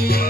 Thank you.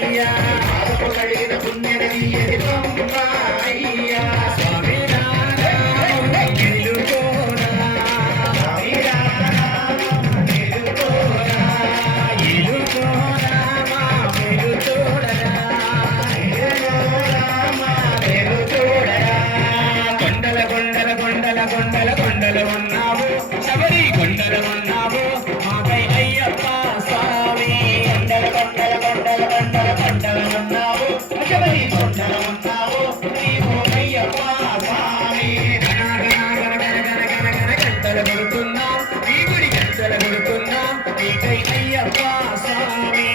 పంటల పంటల ఉన్నావు అసలై కొండల ఉన్నావు నీవు అయ్యప్ప గంటలు కొడుతున్నా నీ గుడి అయ్యప్ప స్వామి